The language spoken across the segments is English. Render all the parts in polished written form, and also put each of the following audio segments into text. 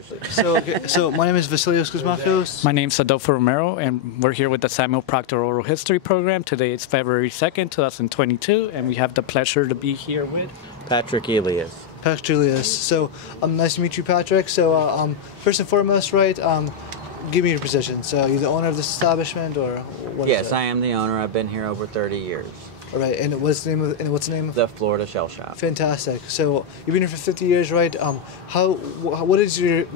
years. So my name is Vasilios Kosmakos. My name's Adolfho Romero, and we're here with the Samuel Proctor Oral History Program. Today it's February 2nd, 2022, and we have the pleasure to be here with Patrick Elias. Patrick Elias. So nice to meet you, Patrick. So first and foremost, right, give me your position. So you're the owner of this establishment, or what is Yes, it? I am the owner. I've been here over 30 years. All right, and what's the name of The Florida Shell Shop. Fantastic. So you've been here for 50 years, right? What was your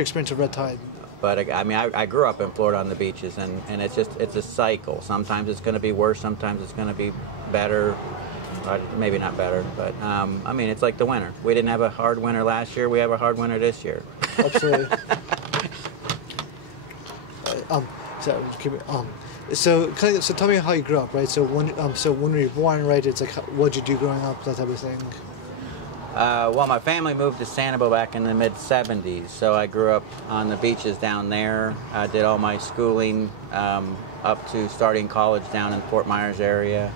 experience of red tide? But I grew up in Florida on the beaches, and it's a cycle. Sometimes it's going to be worse. Sometimes it's going to be better. Maybe not better, but it's like the winter. We didn't have a hard winter last year. We have a hard winter this year. Absolutely. So tell me how you grew up, right? So when were you born, right? It's like what'd you do growing up, that type of thing. Well, my family moved to Sanibel back in the mid-'70s, so I grew up on the beaches down there. I did all my schooling up to starting college down in Fort Myers area.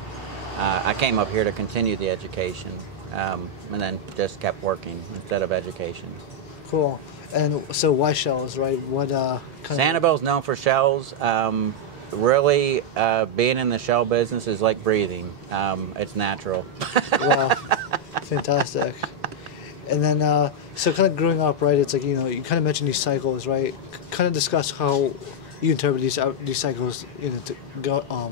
I came up here to continue the education, and then just kept working instead of education. Cool. And so why shells, right? Sanibel's known for shells. Really, being in the shell business is like breathing. It's natural. Wow, fantastic. And then, so kind of growing up, right? It's like, you kind of mentioned these cycles, right? Kind of discuss how you interpret these cycles. How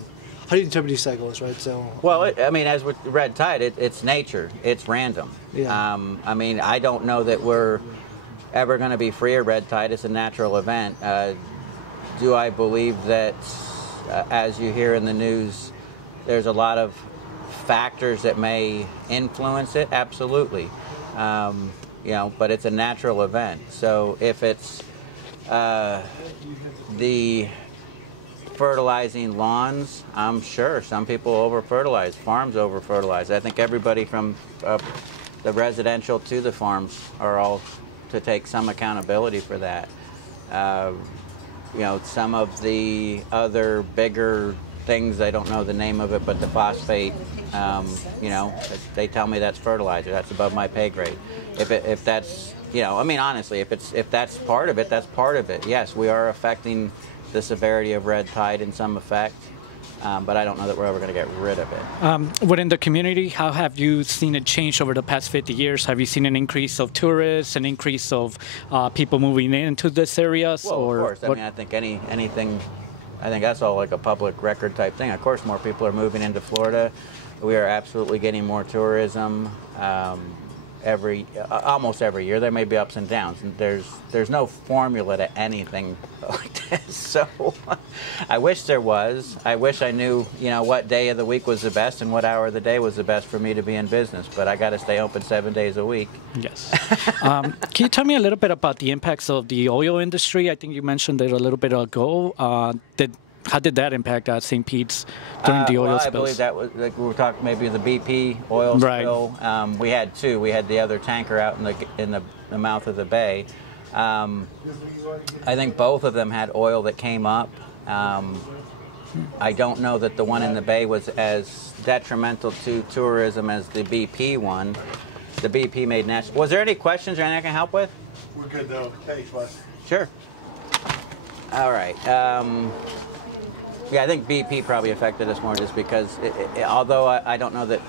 do you interpret these cycles, right? So. Well, as with red tide, it's nature. It's random. Yeah. I don't know that we're ever going to be free of red tide. It's a natural event. Do I believe that, as you hear in the news, there's a lot of factors that may influence it? Absolutely. But it's a natural event. So if it's the fertilizing lawns, I'm sure some people over-fertilize, farms over-fertilize. I think everybody from the residential to the farms are all to take some accountability for that. Some of the other bigger things, I don't know the name of it, but the phosphate, they tell me that's fertilizer. That's above my pay grade. If that's, honestly, if that's part of it, that's part of it. Yes, we are affecting the severity of red tide in some effect, but I don't know that we're ever going to get rid of it. Within the community, how have you seen it change over the past 50 years? Have you seen an increase of tourists, an increase of people moving into this area? Well, of course. I think anything, I think that's all like a public record type thing. Of course, more people are moving into Florida. We are absolutely getting more tourism almost every year. There may be ups and downs, and there's no formula to anything like this. So I wish there was. I wish I knew what day of the week was the best and what hour of the day was the best for me to be in business, but I got to stay open 7 days a week. Yes. Can you tell me a little bit about the impacts of the oil industry? I think you mentioned it a little bit ago. How did that impact St. Pete's during the oil spills? I believe that was, like we were talking, maybe the BP oil spill. We had two. We had the other tanker out in the mouth of the bay. I think both of them had oil that came up. I don't know that the one in the bay was as detrimental to tourism as the BP one. The BP made national. Was there any questions or anything I can help with? We're good though. Thanks, Wes. Sure. All right. I think BP probably affected us more just because, although I don't know that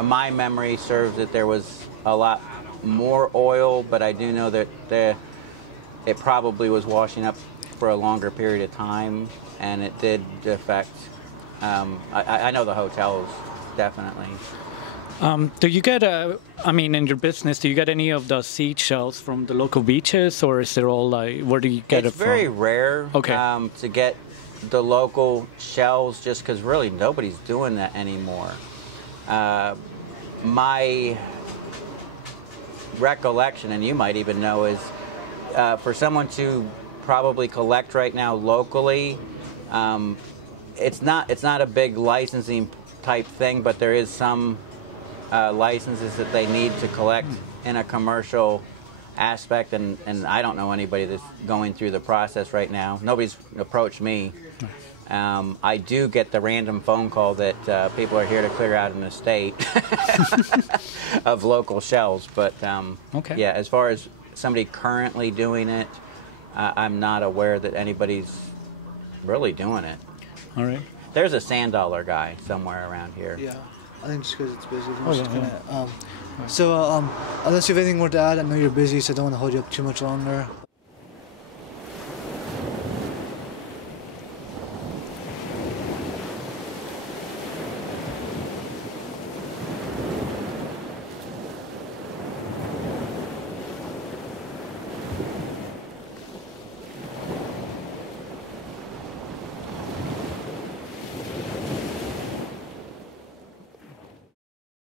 my memory serves that there was a lot more oil, but I do know that it probably was washing up for a longer period of time, and it did affect, I know the hotels, definitely. Do you get, in your business, do you get any of the seashells from the local beaches, or is it all where do you get it from? It's very rare to get the local shells, just because really nobody's doing that anymore. My recollection, and you might even know, is for someone to probably collect right now locally, it's not a big licensing type thing, but there is some licenses that they need to collect in a commercial aspect, and I don't know anybody that's going through the process right now. Nobody's approached me. I do get the random phone call that people are here to clear out an estate of local shells, but yeah, as far as somebody currently doing it. I'm not aware that anybody's really doing it. All right. There's a sand dollar guy somewhere around here. Yeah, I think just because it's busy. Oh, yeah. So, unless you have anything more to add, I know you're busy, so I don't want to hold you up too much longer.